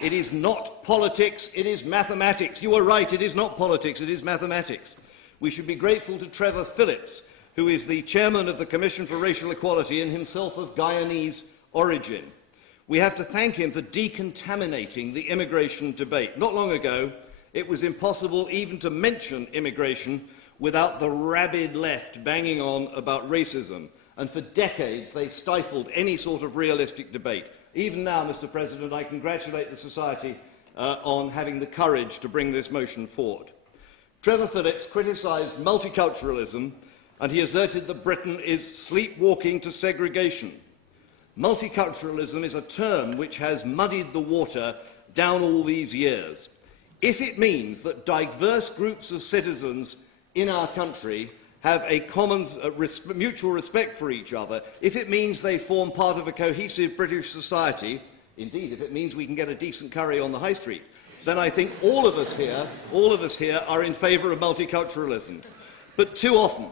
It is not politics, it is mathematics. You are right, it is not politics, it is mathematics. We should be grateful to Trevor Phillips, who is the chairman of the Commission for Racial Equality and himself of Guyanese origin. We have to thank him for decontaminating the immigration debate. Not long ago, it was impossible even to mention immigration without the rabid left banging on about racism. And for decades, they stifled any sort of realistic debate. Even now, Mr. President, I congratulate the Society on having the courage to bring this motion forward. Trevor Phillips criticised multiculturalism, and he asserted that Britain is sleepwalking to segregation. Multiculturalism is a term which has muddied the water down all these years. If it means that diverse groups of citizens in our country have a common mutual respect for each other, if it means they form part of a cohesive British society, indeed, if it means we can get a decent curry on the high street, then I think all of us here are in favour of multiculturalism. But too often,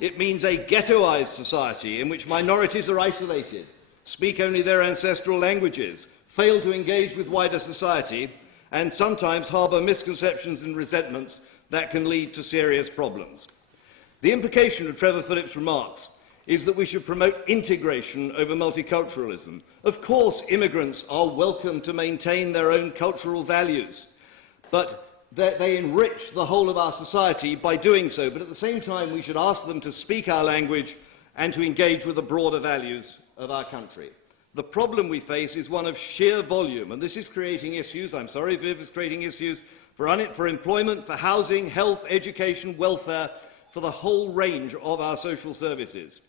it means a ghettoised society in which minorities are isolated, speak only their ancestral languages, fail to engage with wider society, and sometimes harbour misconceptions and resentments that can lead to serious problems. The implication of Trevor Phillips' remarks is that we should promote integration over multiculturalism. Of course, immigrants are welcome to maintain their own cultural values, but they enrich the whole of our society by doing so. But at the same time, we should ask them to speak our language and to engage with the broader values of our country. The problem we face is one of sheer volume, and this is creating issues, I'm sorry, Viv is creating issues for employment, for housing, health, education, welfare, for the whole range of our social services.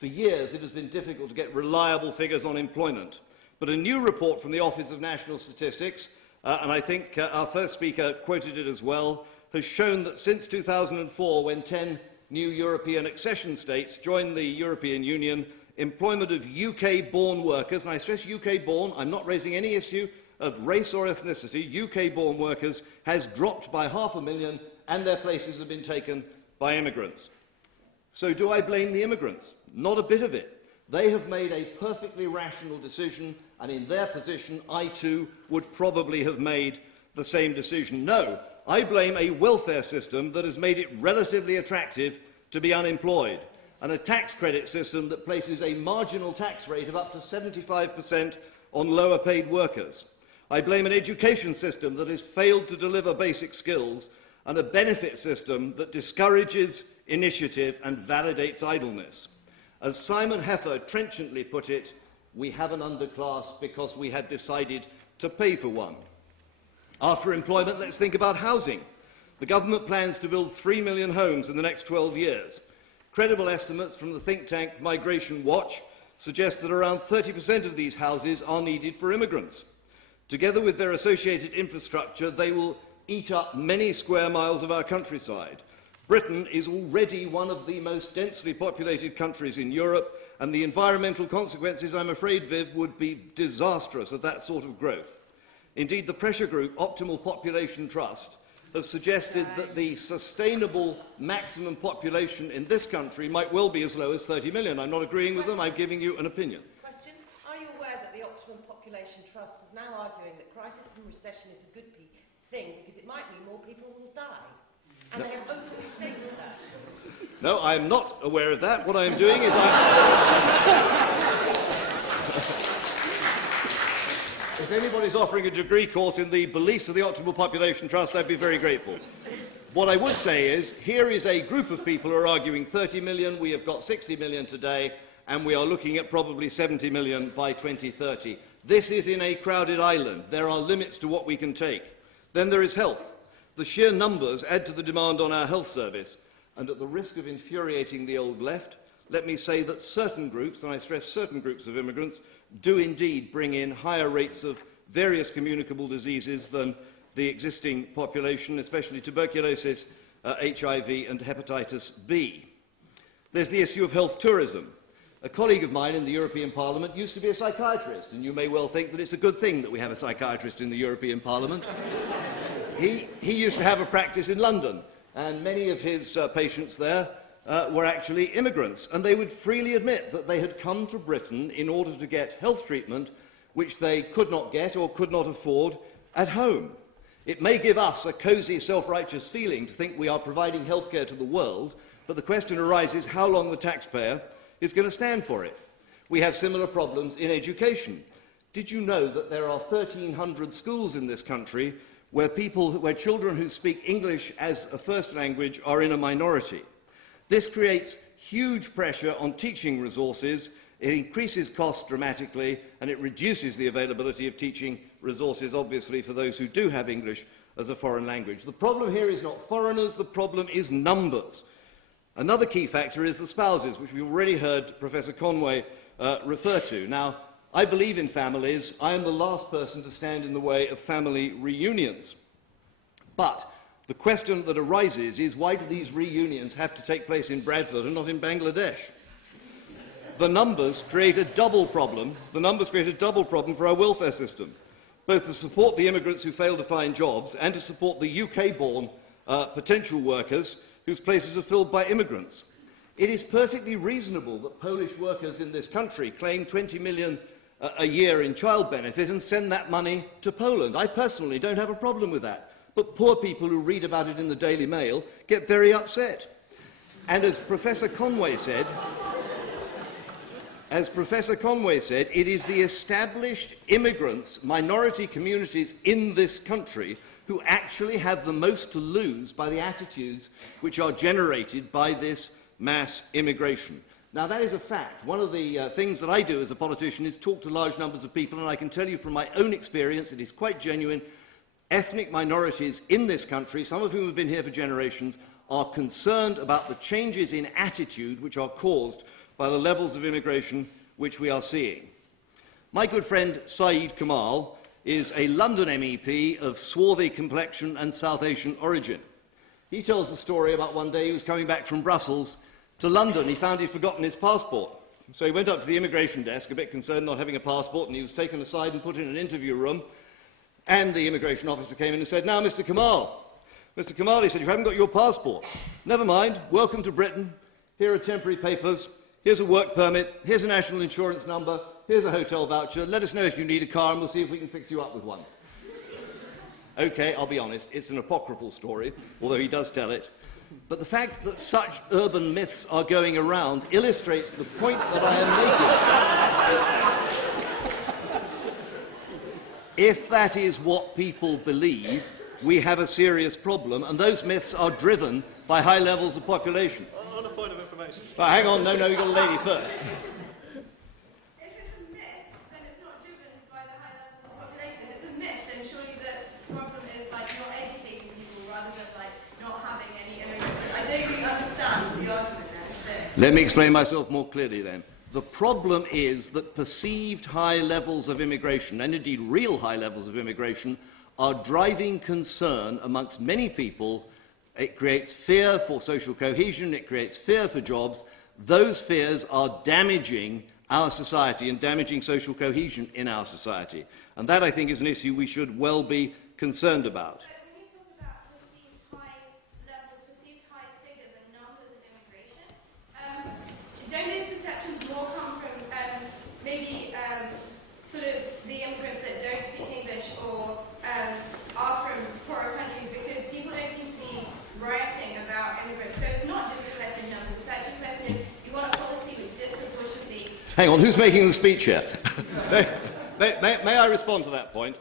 For years, it has been difficult to get reliable figures on employment, but a new report from the Office of National Statistics, and I think our first speaker quoted it as well, has shown that since 2004, when 10 new European accession states joined the European Union, employment of UK-born workers, and I stress UK-born, I'm not raising any issue of race or ethnicity, UK-born workers has dropped by 500,000, and their places have been taken by immigrants. So do I blame the immigrants? Not a bit of it. They have made a perfectly rational decision, and in their position, I too would probably have made the same decision. No, I blame a welfare system that has made it relatively attractive to be unemployed, and a tax credit system that places a marginal tax rate of up to 75% on lower paid workers. I blame an education system that has failed to deliver basic skills, and a benefit system that discourages initiative and validates idleness. As Simon Heffer trenchantly put it, we have an underclass because we had decided to pay for one. After employment, let's think about housing. The government plans to build 3 million homes in the next 12 years. Credible estimates from the think tank Migration Watch suggest that around 30% of these houses are needed for immigrants. Together with their associated infrastructure, they will eat up many square miles of our countryside. Britain is already one of the most densely populated countries in Europe, and the environmental consequences, I'm afraid, Viv, would be disastrous of that sort of growth. Indeed, the pressure group Optimal Population Trust has suggested that the sustainable maximum population in this country might well be as low as 30 million. I'm not agreeing with them, I'm giving you an opinion. Question. Are you aware that the Optimum Population Trust is now arguing that crisis and recession is a good thing because it might mean more people will die? And they have openly stated that. No, I'm not aware of that. What I'm doing is if anybody's offering a degree course in the beliefs of the Optimal Population Trust, I'd be very grateful. What I would say is, here is a group of people who are arguing 30 million, we have got 60 million today, and we are looking at probably 70 million by 2030. This is in a crowded island. There are limits to what we can take. Then there is health. The sheer numbers add to the demand on our health service, and at the risk of infuriating the old left, let me say that certain groups, and I stress certain groups of immigrants, do indeed bring in higher rates of various communicable diseases than the existing population, especially tuberculosis, HIV and hepatitis B. There's the issue of health tourism. A colleague of mine in the European Parliament used to be a psychiatrist, and you may well think that it's a good thing that we have a psychiatrist in the European Parliament. He used to have a practice in London, and many of his patients there were actually immigrants, and they would freely admit that they had come to Britain in order to get health treatment which they could not get or could not afford at home. It may give us a cosy, self-righteous feeling to think we are providing healthcare to the world, but the question arises how long the taxpayer is going to stand for it. We have similar problems in education. Did you know that there are 1,300 schools in this country where children who speak English as a first language are in a minority? This creates huge pressure on teaching resources, it increases costs dramatically, and it reduces the availability of teaching resources, obviously, for those who do have English as a foreign language. The problem here is not foreigners, the problem is numbers. Another key factor is the spouses, which we've already heard Professor Conway refer to. Now, I believe in families. I am the last person to stand in the way of family reunions. But the question that arises is, why do these reunions have to take place in Bradford and not in Bangladesh? The numbers create a double problem. The numbers create a double problem for our welfare system, both to support the immigrants who fail to find jobs and to support the UK-born potential workers whose places are filled by immigrants. It is perfectly reasonable that Polish workers in this country claim 20 million a year in child benefit and send that money to Poland. I personally don't have a problem with that. But poor people who read about it in the Daily Mail get very upset. And as Professor Conway said, it is the established immigrants, minority communities in this country who actually have the most to lose by the attitudes which are generated by this mass immigration. Now, that is a fact. One of the things that I do as a politician is talk to large numbers of people, and I can tell you from my own experience, it is quite genuine, ethnic minorities in this country, some of whom have been here for generations, are concerned about the changes in attitude which are caused by the levels of immigration which we are seeing. My good friend Saeed Kamal is a London MEP of swarthy complexion and South Asian origin. He tells the story about one day he was coming back from Brussels to London. He found he'd forgotten his passport. So he went up to the immigration desk, a bit concerned not having a passport, and he was taken aside and put in an interview room. And the immigration officer came in and said, "Now, Mr. Kamal," he said, "you haven't got your passport. Never mind, welcome to Britain. Here are temporary papers. Here's a work permit. Here's a national insurance number. Here's a hotel voucher. Let us know if you need a car and we'll see if we can fix you up with one." OK, I'll be honest, it's an apocryphal story, although he does tell it. But the fact that such urban myths are going around illustrates the point that I am making. If that is what people believe, we have a serious problem, and those myths are driven by high levels of population. On a point of information. But hang on, no, you've got a lady first. If it's a myth, then it's not driven by the high levels of population. If it's a myth, then surely the problem is like not educating people rather than like not having any immigrants. I don't really understand the argument there. Let me explain myself more clearly then. The problem is that perceived high levels of immigration, and indeed real high levels of immigration, are driving concern amongst many people. It creates fear for social cohesion, it creates fear for jobs. Those fears are damaging our society and damaging social cohesion in our society. And that, I think, is an issue we should well be concerned about. But when you talk about perceived high levels, perceived high figures and numbers of immigration, don't those perceptions more come from maybe sort of the immigrants that don't speak English or are from poorer countries, because people don't seem to be writing about immigrants. So it's not just a question of numbers, it's actually a question of you want a policy which disproportionately... Hang on, who's making the speech here? May I respond to that point?